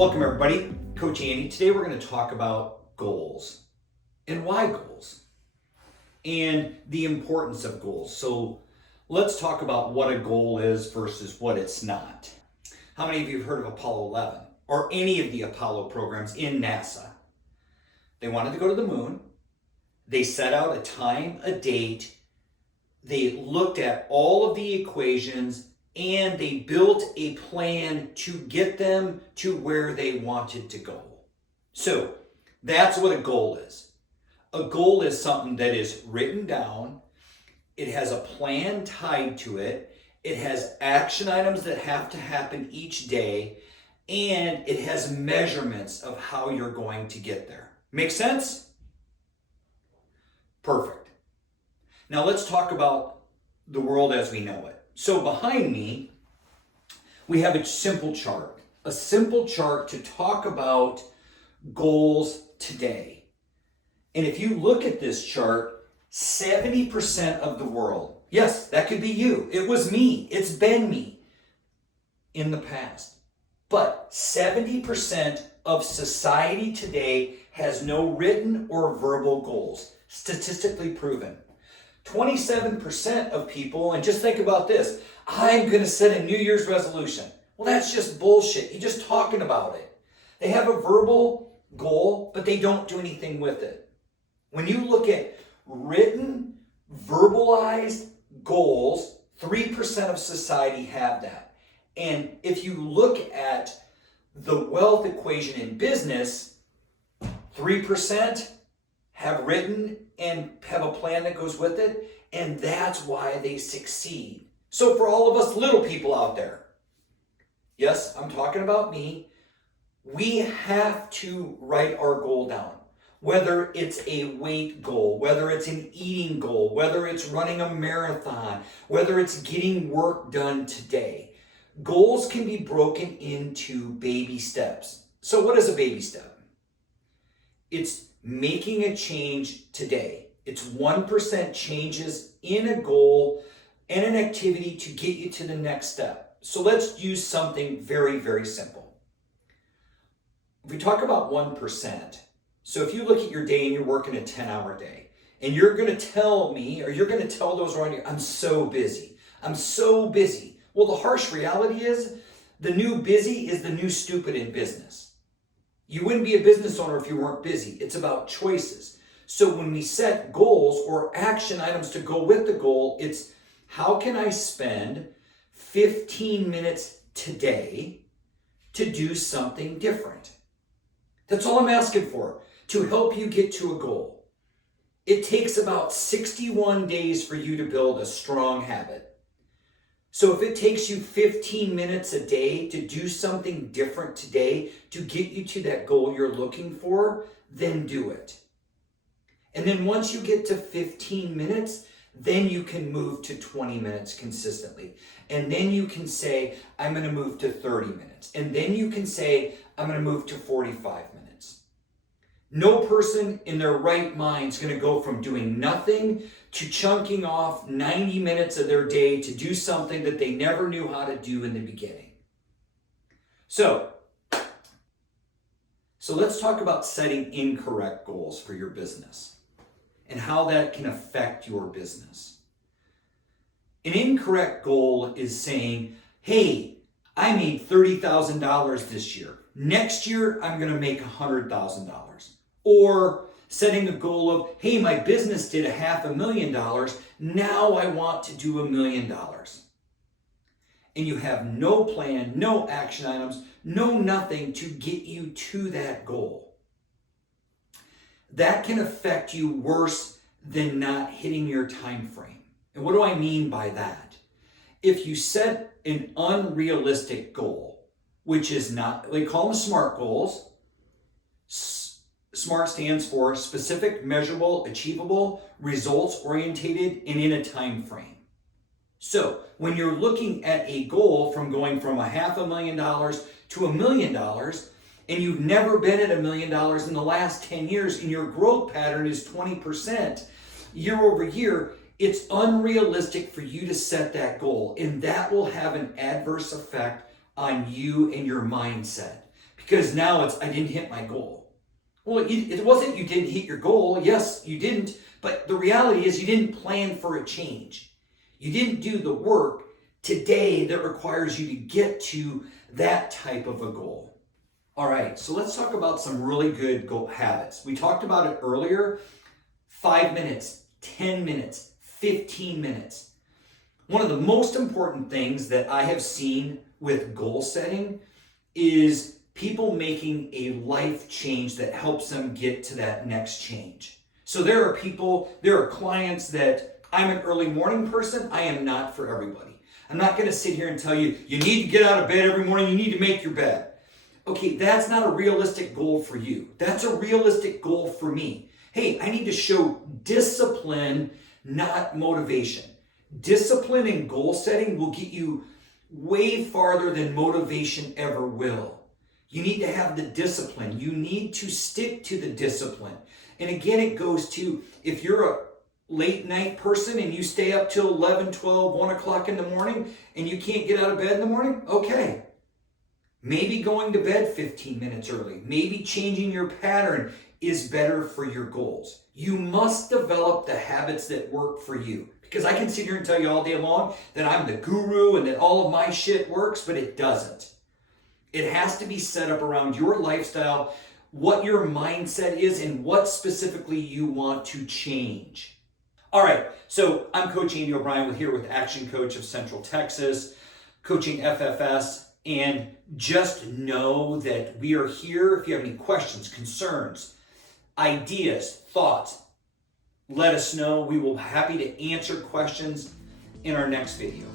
Welcome everybody, Coach Andy. Today we're going to talk about goals and why goals and the importance of goals. So let's talk about what a goal is versus what it's not. How many of you have heard of Apollo 11 or any of the Apollo programs in NASA? They wanted to go to the moon. They set out a time, a date. They looked at all of the equations and they built a plan to get them to where they wanted to go. So that's what a goal is. A goal is something that is written down. It has a plan tied to it. It has action items that have to happen each day. And it has measurements of how you're going to get there. Make sense? Perfect. Now let's talk about the world as we know it. So behind me, we have a simple chart to talk about goals today. And if you look at this chart, 70% of the world, yes, that could be you. It was me. It's been me in the past. But 70% of society today has no written or verbal goals, statistically proven. 27% of people, and just think about this, I'm going to set a New Year's resolution. Well, that's just bullshit. You're just talking about it. They have a verbal goal, but they don't do anything with it. When you look at written, verbalized goals, 3% of society have that. And if you look at the wealth equation in business, 3% have written and have a plan that goes with it, and that's why they succeed. So for all of us little people out there, yes, I'm talking about me, we have to write our goal down. Whether it's a weight goal, whether it's an eating goal, whether it's running a marathon, whether it's getting work done today. Goals can be broken into baby steps. So what is a baby step? It's making a change today. It's 1% changes in a goal and an activity to get you to the next step. So let's use something very, very simple. If we talk about 1%, so if you look at your day and you're working a 10-hour day, and you're going to tell me, or you're going to tell those around you, I'm so busy. I'm so busy. Well, the harsh reality is the new busy is the new stupid in business. You wouldn't be a business owner if you weren't busy. It's about choices. So when we set goals or action items to go with the goal, it's how can I spend 15 minutes today to do something different? That's all I'm asking for, to help you get to a goal. It takes about 61 days for you to build a strong habit. So if it takes you 15 minutes a day to do something different today to get you to that goal you're looking for, then do it. And then once you get to 15 minutes, then you can move to 20 minutes consistently. And then you can say, I'm going to move to 30 minutes. And then you can say, I'm going to move to 45 minutes. No person in their right mind is going to go from doing nothing to chunking off 90 minutes of their day to do something that they never knew how to do in the beginning. So let's talk about setting incorrect goals for your business and how that can affect your business. An incorrect goal is saying, hey, I made $30,000 this year. Next year, I'm going to make $100,000. Or setting a goal of, hey, my business did $500,000. Now I want to do $1 million. And you have no plan, no action items, no nothing to get you to that goal. That can affect you worse than not hitting your time frame. And what do I mean by that? If you set an unrealistic goal, which is not, they call them SMART goals. SMART stands for specific, measurable, achievable, results oriented, and in a time frame. So when you're looking at a goal from going from $500,000 to $1 million, and you've never been at $1 million in the last 10 years, and your growth pattern is 20% year over year, it's unrealistic for you to set that goal, and that will have an adverse effect on you and your mindset. because now it's, I didn't hit my goal. Well, it wasn't you didn't hit your goal. Yes, you didn't. But the reality is you didn't plan for a change. You didn't do the work today that requires you to get to that type of a goal. All right, so let's talk about some really good goal habits. We talked about it earlier. 5 minutes, 10 minutes, 15 minutes. One of the most important things that I have seen with goal setting is people making a life change that helps them get to that next change. So there are clients that I'm an early morning person. I am not for everybody. I'm not going to sit here and tell you, you need to get out of bed every morning. You need to make your bed. Okay, that's not a realistic goal for you. That's a realistic goal for me. Hey, I need to show discipline, not motivation. Discipline and goal setting will get you way farther than motivation ever will. You need to have the discipline. You need to stick to the discipline. And again, it goes to, if you're a late night person and you stay up till 11, 12, 1 o'clock in the morning and you can't get out of bed in the morning, okay. Maybe going to bed 15 minutes early, maybe changing your pattern is better for your goals. You must develop the habits that work for you. Because I can sit here and tell you all day long that I'm the guru and that all of my shit works, but it doesn't. It has to be set up around your lifestyle, what your mindset is, and what specifically you want to change. All right, so I'm Coach Andy O'Brien here with Action Coach of Central Texas, coaching FFS, and just know that we are here. If you have any questions, concerns, ideas, thoughts, let us know. We will be happy to answer questions in our next video.